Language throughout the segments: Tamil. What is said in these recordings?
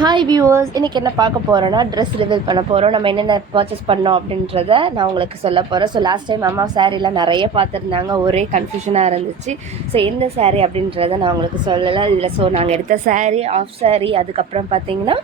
ஹாய் வியூவர்ஸ், இன்றைக்கி என்ன பார்க்க போகிறோன்னா ட்ரெஸ் ரிவீல் பண்ண போகிறோம். நம்ம என்னென்ன பர்ச்சேஸ் பண்ணோம் அப்படின்றத நான் உங்களுக்கு சொல்ல போகிறேன். ஸோ லாஸ்ட் டைம் அம்மா சாரீலாம் நிறைய பார்த்துருந்தாங்க, ஒரே கன்ஃபியூஷனாக இருந்துச்சு. ஸோ எந்த சாரீ அப்படின்றத நான் உங்களுக்கு சொல்லலை இதில். ஸோ நாங்கள் எடுத்த சாரீ, ஆஃப் சாரீ, அதுக்கப்புறம் பார்த்திங்கன்னா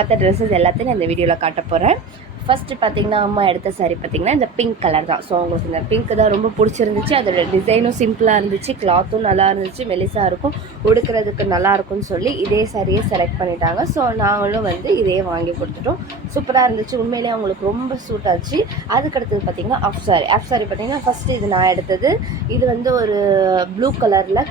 மற்ற ட்ரெஸ்ஸஸ் எல்லாத்தையும் நான் இந்த வீடியோவில் காட்ட போகிறேன். ஃபஸ்ட்டு பார்த்திங்கன்னா அம்மா எடுத்த சாரீ பார்த்திங்கன்னா இந்த பிங்க் கலர் தான். ஸோ அவங்களுக்கு இந்த பிங்க் தான் ரொம்ப பிடிச்சிருந்துச்சு. அதோட டிசைனும் சிம்பிளாக இருந்துச்சு, கிளாத்தும் நல்லா இருந்துச்சு, மெலிசாக இருக்கும், உடுக்கிறதுக்கு நல்லாயிருக்கும்னு சொல்லி இதே சாரியை செலக்ட் பண்ணிட்டாங்க. ஸோ நாங்களும் இதே வாங்கி கொடுத்துட்டோம். சூப்பராக இருந்துச்சு, உண்மையிலேயே அவங்களுக்கு ரொம்ப சூட் ஆச்சு. அதுக்கடுத்தது பார்த்திங்கன்னா ஆஃப் சாரி பார்த்திங்கன்னா ஃபஸ்ட்டு இது நான் எடுத்தது. இது ஒரு ப்ளூ கலரில்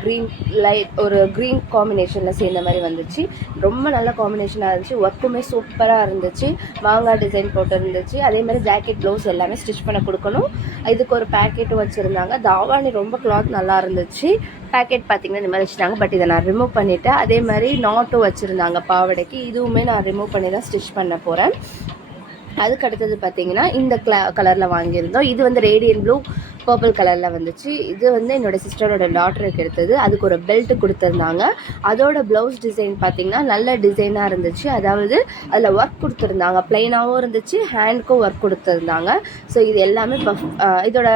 ஒரு க்ரீன் காம்பினேஷனில் சேர்ந்த மாதிரி வந்துச்சு. ரொம்ப நல்ல காம்பினேஷனாக இருந்துச்சு, ஒர்க்குமே சூப்பராக இருந்துச்சு, மாங்காய் டிசைன் போட்டு இருந்துச்சு. அதே மாதிரி ஜாக்கெட் ப்ளவுஸ் எல்லாமே ஸ்டிச் பண்ண கொடுக்கணும். இதுக்கு ஒரு பேக்கெட்டும் வச்சுருந்தாங்க. தாவாணி ரொம்ப கிளாத் நல்லா இருந்துச்சு. பேக்கெட் பார்த்திங்கன்னா இந்த மாதிரி வச்சுட்டாங்க. பட் இதை நான் ரிமூவ் பண்ணிவிட்டேன். அதே மாதிரி நாட்டும் வச்சுருந்தாங்க பாவடைக்கு. இதுவுமே நான் ரிமூவ் பண்ணி தான் ஸ்டிச் பண்ண போகிறேன். அதுக்கு அடுத்தது பார்த்திங்கன்னா இந்த கலரில் வாங்கியிருந்தோம். இது ரேடியன் ப்ளூ பர்பிள் கலரில் வந்துச்சு. இது என்னோடய சிஸ்டரோட டாட்டருக்கு எடுத்தது. அதுக்கு ஒரு பெல்ட் கொடுத்துருந்தாங்க. அதோட ப்ளவுஸ் டிசைன் பார்த்திங்கன்னா நல்ல டிசைனாக இருந்துச்சு. அதாவது அதில் ஒர்க் கொடுத்துருந்தாங்க, ப்ளைனாகவும் இருந்துச்சு, ஹேண்டுக்கும் ஒர்க் கொடுத்துருந்தாங்க. ஸோ இது எல்லாமே இதோட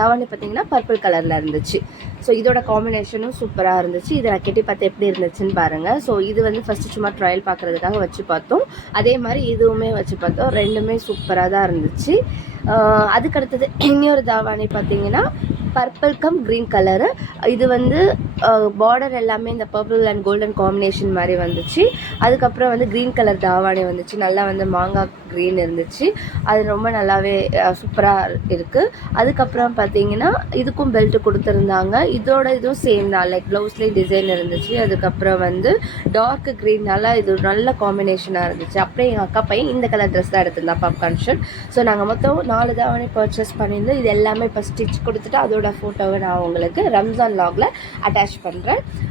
தாவணி பார்த்திங்கன்னா பர்பிள் கலரில் இருந்துச்சு. ஸோ இதோட காம்பினேஷனும் சூப்பராக இருந்துச்சு. இதை நான் கெட்டி பார்த்து எப்படி இருந்துச்சுன்னு பாருங்கள். ஸோ இது ஃபஸ்ட்டு சும்மா ட்ரையல் பார்க்குறதுக்காக வச்சு பார்த்தோம். அதே மாதிரி இதுவுமே வச்சு பார்த்தோம். ரெண்டுமே சூப்பராக தான் இருந்துச்சு. அதுக்கடுத்தது இன்னொரு தாவாணி பார்த்திங்கன்னா பர்பிள் கம் க்ரீன் கலரு. இது பார்டர் எல்லாமே இந்த பர்பிள் அண்ட் கோல்டன் காம்பினேஷன் மாதிரி வந்துச்சு. அதுக்கப்புறம் க்ரீன் கலர் தாவாணி வந்துச்சு. நல்லா மாங்காய் க்ரீன் இருந்துச்சு. அது ரொம்ப நல்லாவே சூப்பராக இருக்குது. அதுக்கப்புறம் பார்த்திங்கன்னா இதுக்கும் பெல்ட் கொடுத்துருந்தாங்க. இதுவும் சேம் தான், லைக் ப்ளவுஸ்லேயும் டிசைன் இருந்துச்சு. அதுக்கப்புறம் டார்க் க்ரீன்னால இது நல்ல காம்பினேஷனாக இருந்துச்சு. அப்படியே எங்கள் அக்கா பையன் இந்த கலர் ட்ரெஸ் தான் எடுத்திருந்தா, பாப்கார்ன் ஷர்ட். ஸோ நாங்கள் மொத்தம் 4 தாவணி பர்ச்சேஸ் பண்ணியிருந்தோம். இது எல்லாமே இப்போ ஸ்டிச் கொடுத்துட்டு அதோட ஃபோட்டோவை நான் உங்களுக்கு ரம்ஜான் லாகில் அட்டாச் பண்ணுறேன்.